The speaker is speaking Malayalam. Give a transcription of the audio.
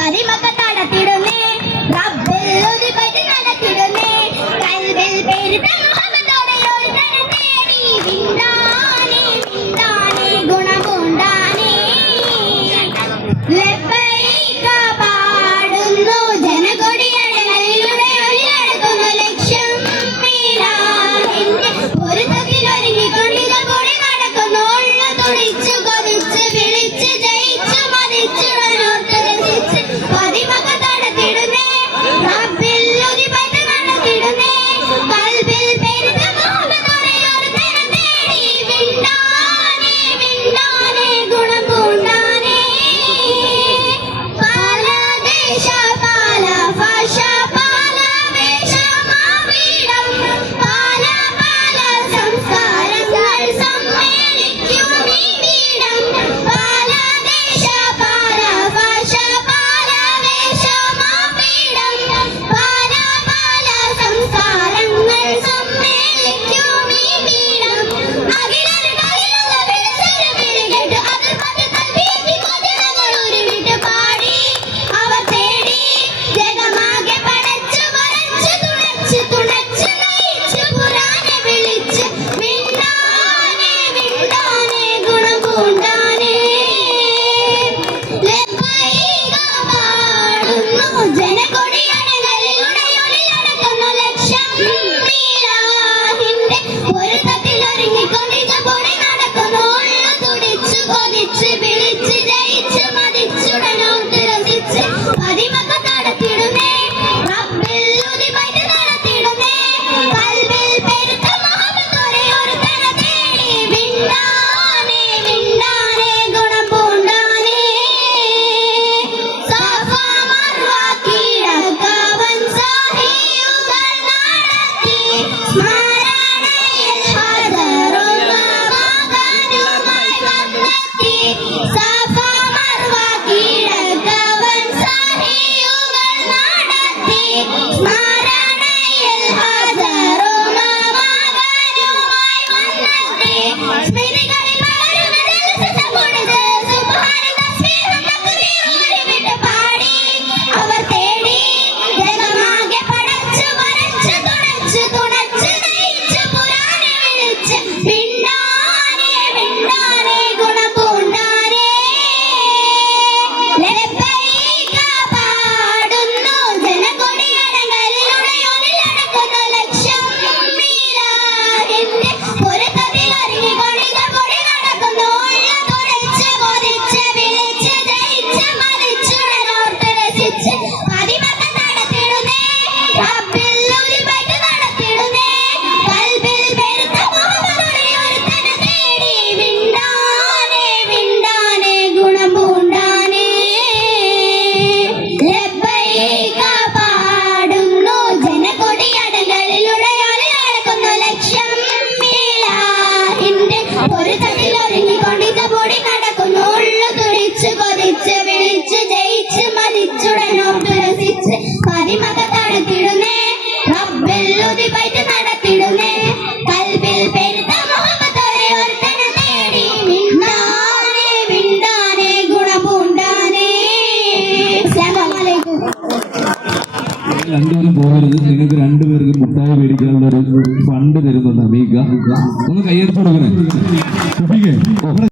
പതിമൊക്കെ നടത്തിടുന്നേ റബ്ബിൽ ഒരു പൈറ്റ് നടത്തിടുന്നേ കൽബിൽ പെരുത്ത മുഹമ്മദോടെ ഒരു തരം തേടി വിണ്ടാനേ വിണ്ടാനേ ഗുണമുണ്ടാനേ ലബ്ബൈക പാടുന്നു ജനകൊടിയടങ്ങളിലൂടെ ഒളിയടക്കുന്നു ലക്ഷ്യം മീലാഹിന്റെ പൊരുത്തത്തിൽ ഒരുങ്ങിക്കൊണ്ടിത കൂടി നടക്കുന്നു ഉള്ള തുടിച്ചു കൊതിച്ച് വിളിച്ച് ജയിച്ചു മതിച്ചുടനോർത്ത് രസിച്ച് പതിമൊക്കെ നടത്തിടുന്നേ റബ്ബിൽ ഒരു പൈറ്റ് നടത്തിടുന്നേ കൽബിൽ പെരുത്ത മുഹമ്മദോടെ ഒരു തരം തേടി വിണ്ടാനേ വിണ്ടാനേ ഗുണം പൂണ്ടാനേ പാല ദേശ പാല ഭാഷ പാല വേഷ മാവീടം പാല പാല സംസ്കാരങ്ങൾ സമ്മേളിക്കും ഈ പീഠം പാല ദേശ പാല ഭാഷ പാല വേഷ മാവീടം പാല പാല സംസ്കാരങ്ങൾ സമ്മേളിക്കും ഈ പീഠം അഖിലരുകളിലുള്ള വിളിച്ചൊരു വിളി കേട്ട് അതിൽ പത്ത് കൽവിയെത്തി കൊതിരങ്ങൾ ഉരുവിട്ട് പാടി അവർ തേടി ജഗമാകെ പടച്ചു വരച്ചു തുണച്ചു തുണച്ചു നയിച്ചു പുരാനെ വിളിച്ച് മിണ്ടാനേ മിണ്ടാനേ ഗുണം പൂണ്ടാനേ ലബ്ബൈക പാടുന്നു ജനകൊടിയടങ്ങളിലൂടെ ഒളിയടക്കുന്നു ലക്ഷ്യം മീലാഹിന്റെ പൊരുത്തത്തിൽ ഒരുങ്ങിക്കൊണ്ടിത കൂടി നടക്കുന്നു ഉള്ളു തുടിച്ചു കൊതിച്ച് വിളിച്ച് ജയിച്ച് മതിച്ചുടനോട്ട് രസിച്ച് പതിമൊക്കെ നടത്തിടുന്നേ റബ്ബിൽ ഉദിപൈറ്റ് നടത്തിടുന്നേ കൽബിൽ പെരുത്ത മുഹമ്മദോടെ ഒരു തരം തേടി വിണ്ടാനേ വിണ്ടാനേ ഗുണം പൂണ്ടാനേ സഫ മർവ കീഴക്കവൻ സഹിയുകൾ നടത്തി സ്മരണയിൽ ഹദറുള്ള മകനുമായി വന്നെത്തി സഫ മർവ കീഴക്കവൻ സഹിയുകൾ നടത്തി സ്മരണയിൽ ഹദറുള്ള മകനുമായി വന്നെത്തി സ്മൃതികളിൽ വളരുന്ന ജലസസംഗുണിത് സുബ്ഹാന തസ്ബീഹും തക്ബീറും ഒരുമിട്ട് പാടി അവർ തേടി ജഗമാകെ പടച്ചു വരച്ചു തുണച്ചു തുണച്ചു നയിച്ചു പുരാനെ വിളിച്ച് മിണ്ടാനേ മിണ്ടാനേ ഗുണം പൂണ്ടാനേ ലബ്ബൈക പാടുന്നു ജനകൊടിയടങ്ങളിലൂടെ ഒളിയടക്കുന്നു ലക്ഷ്യം മീലാഹിന്റെ പൊരുത്തത്തിൽ ഒരുങ്ങിക്കൊണ്ടിത കൂടി നടക്കുന്നു ഉള്ള തുടിച്ച് കൊതിച്ച് വിളിച്ച് ജയിച്ച് മതിച്ചുടനോർത്ത് രസിച്ച് പതിമൊക്കെ നടത്തിടുന്നേ റബ്ബിൽ ഒരു പൈറ്റ് നടത്തിടുന്നേ കൽബിൽ പെരുത്ത മുഹമ്മദോടെ ഒരു തരം തേടി വിണ്ടാനേ വിണ്ടാനേ ഗുണം പൂണ്ടാനേ ലബ്ബൈക പാടുന്നു ജനകൊടിയടങ്ങളിലൂടെ ഒളിയടക്കുന്നു ലക്ഷ്യം മീലാഹിന്റെ പൊരുത്തത്തിൽ ഒരുങ്ങിക്കൊണ്ടിത കൂടി നടക്കുന്നു ഉള്ളു തുടിച്ചു കൊതിച്ച് വിളിച്ച് ജയിച്ച് മതിച്ചുടനോട്ട് രസിച്ച് പതിമൊക്കെ നടത്തിടുന്നേ റബ്ബിൽ ഉദിപൈറ്റ് നടത്തിടുന്നേ കൽബിൽ പെരുത്ത മുഹമ്മദോടെ ഒരു തരം തേടി മിണ്ടാനേ മിണ്ടാനേ ഗുണം പൂണ്ടാനേ അസ്സലാമു അലൈക്കും. രണ്ടുപേരും പോകരുത്. നിങ്ങൾക്ക് രണ്ടുപേർക്കും മുട്ടായി മേടിക്കാനുള്ള ഒരു ഫണ്ട് തരുന്നുണ്ട് അമീക. ഒന്ന് കൈയടിച്ചു കൊടുക്കണേ.